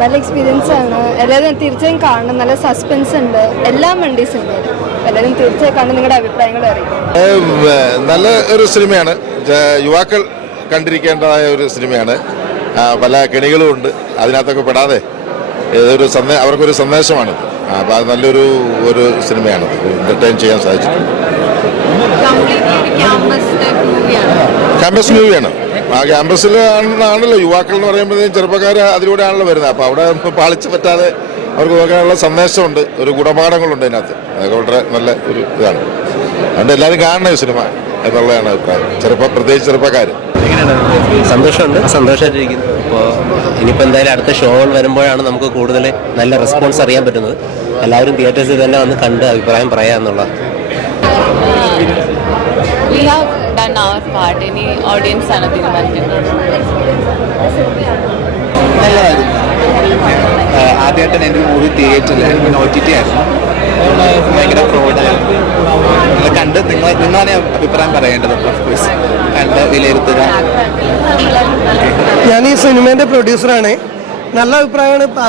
നല്ല എക്സ്പീരിയൻസ് ആണ്. എല്ലാവരും തീർച്ചയായും കാണണം. നല്ല സസ്പെൻസ് ഉണ്ട്. എല്ലാം ഉണ്ട് ഈ സിനിമയിൽ. എല്ലാവരും തീർച്ചയായും കാണും. നിങ്ങളുടെ അഭിപ്രായങ്ങൾ അറിയിക്കും. നല്ല ഒരു സിനിമയാണ്. യുവാക്കൾ കണ്ടിരിക്കേണ്ടതായ ഒരു സിനിമയാണ്. പല കെണികളും ഉണ്ട്. അതിനകത്തൊക്കെ പെടാതെ അവർക്കൊരു സന്ദേശമാണ്. അപ്പോൾ അത് നല്ലൊരു സിനിമയാണ്. എന്റർടൈൻ ചെയ്യാൻ സാധിച്ചിട്ടുണ്ട്. ക്യാമ്പസ് മൂവിയാണ്. ആ ക്യാമ്പസിൽ ആണല്ലോ യുവാക്കൾ എന്ന് പറയുമ്പോഴത്തേക്കും ചെറുപ്പക്കാർ അതിലൂടെയാണല്ലോ വരുന്നത്. അപ്പോൾ അവിടെ പാളിച്ച് പറ്റാതെ അവർക്ക് നോക്കാനുള്ള സന്ദേശമുണ്ട്, ഒരു ഗുണപാഠങ്ങളുണ്ട് അതിനകത്ത്. അതൊക്കെ വളരെ നല്ല ഒരു ഇതാണ്. അതുകൊണ്ട് എല്ലാവരും കാണണം ഈ സിനിമ എന്നുള്ളതാണ് അഭിപ്രായം. പ്രത്യേകിച്ച് ചെറുപ്പക്കാർ. സന്തോഷമുണ്ട്, സന്തോഷമായിട്ടിരിക്കുന്നു. ഇപ്പോൾ ഇനിയിപ്പോൾ എന്തായാലും അടുത്ത ഷോകൾ വരുമ്പോഴാണ് നമുക്ക് കൂടുതൽ നല്ല റെസ്പോൺസ് അറിയാൻ പറ്റുന്നത്. എല്ലാവരും തിയേറ്റേഴ്സിൽ തന്നെ വന്ന് കണ്ട് അഭിപ്രായം പറയാം എന്നുള്ളത്. We have done our part. Any audience ആണ് തീരുമാനിക്കുന്നത്. നല്ലതായിരുന്നു. ആദ്യമായിട്ട് എൻ്റെ മൂവി തിയേറ്ററിൽ OTT ആയിരുന്നു. ഭയങ്കര ഫ്രോഡായിരുന്നു. കണ്ട് നിങ്ങളാണ് അഭിപ്രായം പറയേണ്ടത്. കണ്ട് വിലയിരുത്തുക. ഞാൻ ഈ സിനിമേൻ്റെ പ്രൊഡ്യൂസറാണ്. നല്ല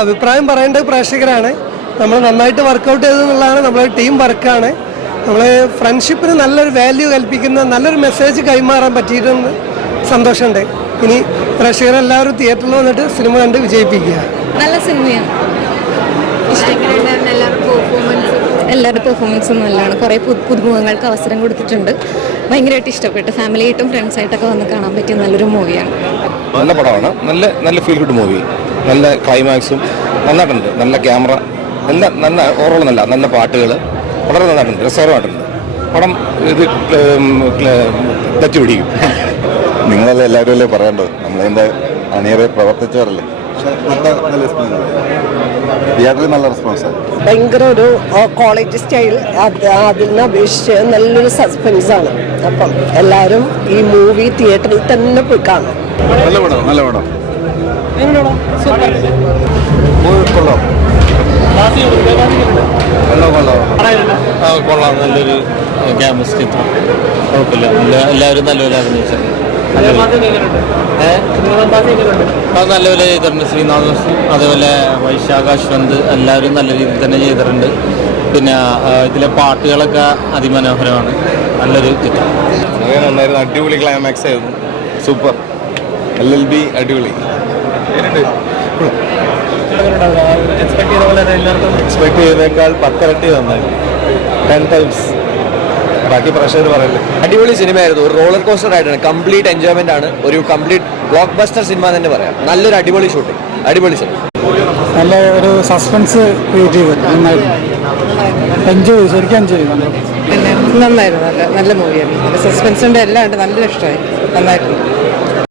അഭിപ്രായം പറയേണ്ടത് പ്രേക്ഷകരാണ്. നമ്മൾ നന്നായിട്ട് വർക്കൗട്ട് ചെയ്തെന്നുള്ളതാണ്. നമ്മളെ ടീം വർക്കാണ്. നമ്മൾ ഫ്രണ്ട്ഷിപ്പിന് നല്ലൊരു വാല്യൂ കൽപ്പിക്കുന്ന നല്ലൊരു മെസ്സേജ് കൈമാറാൻ പറ്റിയിട്ടുണ്ട്. സന്തോഷമുണ്ട്. ഇനി പ്രേക്ഷകരെല്ലാവരും തിയേറ്ററിൽ വന്നിട്ട് സിനിമ കണ്ട് വിജയിപ്പിക്കുക. നല്ല സിനിമയാണ്. എല്ലാവരുടെ പെർഫോമൻസും നല്ലതാണ്. കുറേ പുതുമുഖങ്ങൾക്ക് അവസരം കൊടുത്തിട്ടുണ്ട്. ഭയങ്കരമായിട്ട് ഇഷ്ടപ്പെട്ടു. ഫാമിലിയായിട്ടും ഫ്രണ്ട്സായിട്ടൊക്കെ വന്ന് കാണാൻ പറ്റിയ നല്ലൊരു മൂവിയാണ്. നല്ല പടമാണ്. നല്ല ഫീൽ ഗുഡ് മൂവി. നല്ല ക്ലൈമാക്സും നന്നായിട്ടുണ്ട്. നല്ല ക്യാമറ, നല്ല ഓവറോൾ നല്ല പാട്ടുകൾ വളരെ നന്നായിട്ടുണ്ട്. രസകരമായിട്ടുണ്ട് പടം. ഇത് തെറ്റുപിടിക്കും. നിങ്ങളല്ലേ എല്ലാവരും അല്ലേ പറയേണ്ടത്. നമ്മളതിൻ്റെ അണിയറെ പ്രവർത്തിച്ചവരല്ലേ. തിയേറ്ററിൽ നല്ല റെസ്പോൺസാണ്. ഭയങ്കര ഒരു ക്വാളിറ്റി സ്റ്റൈൽ അതിൽ നിന്ന് അപേക്ഷിച്ച് നല്ലൊരു സസ്പെൻസാണ്. അപ്പം എല്ലാവരും ഈ മൂവി തിയേറ്ററിൽ തന്നെ പോയി കാണും. നല്ല പടം. കൊള്ളാം. നല്ലൊരു ക്യാമ്പസ് ചിത്രം. കുഴപ്പമില്ല. എല്ലാവരും നല്ലപോലെ അഭിനയിച്ചിട്ടുണ്ട്. അത് നല്ലപോലെ ചെയ്തിട്ടുണ്ട്. ശ്രീനാഥ്, അതേപോലെ വൈശാഖ, അശ്വന്ത് എല്ലാവരും നല്ല രീതിയിൽ തന്നെ ചെയ്തിട്ടുണ്ട്. പിന്നെ ഇതിലെ പാട്ടുകളൊക്കെ അതിമനോഹരമാണ്. നല്ലൊരു ചിത്രം. നന്നായിരുന്നു. അടിപൊളി ക്ലൈമാക്സ് ആയിരുന്നു. സൂപ്പർ. LLB അടിപൊളി. എക്സ്പെക്ട് ചെയ്തേക്കാൾ 10 ഇരട്ടി നന്നായിരുന്നു. 10 ടൈംസ്. ബാക്കി പ്രഷർ പറയല്ലേ. അടിപൊളി സിനിമയായിരുന്നു. ഒരു റോളർ കോസ്റ്റർ ആയിട്ടാണ്. കംപ്ലീറ്റ് എൻജോയ്മെന്റ് ആണ്. ഒരു കംപ്ലീറ്റ് ബ്ലോക്ക് ബസ്റ്റർ സിനിമ തന്നെ പറയാം. നല്ലൊരു അടിപൊളി ഷൂട്ടിംഗ്. അടിപൊളി സിനിമ. നല്ല ഒരു സസ്പെൻസ് ക്രിയേറ്റ് ചെയ്ത് നന്നായിരുന്നു. ശരിക്കും എൻജോയ് ചെയ്തു. നന്നായിരുന്നു. നല്ല മൂവിയാണ്. സസ്പെൻസിൻ്റെ എല്ലാം ഉണ്ട്. നല്ല ഇഷ്ടമായി. നന്നായിരുന്നു.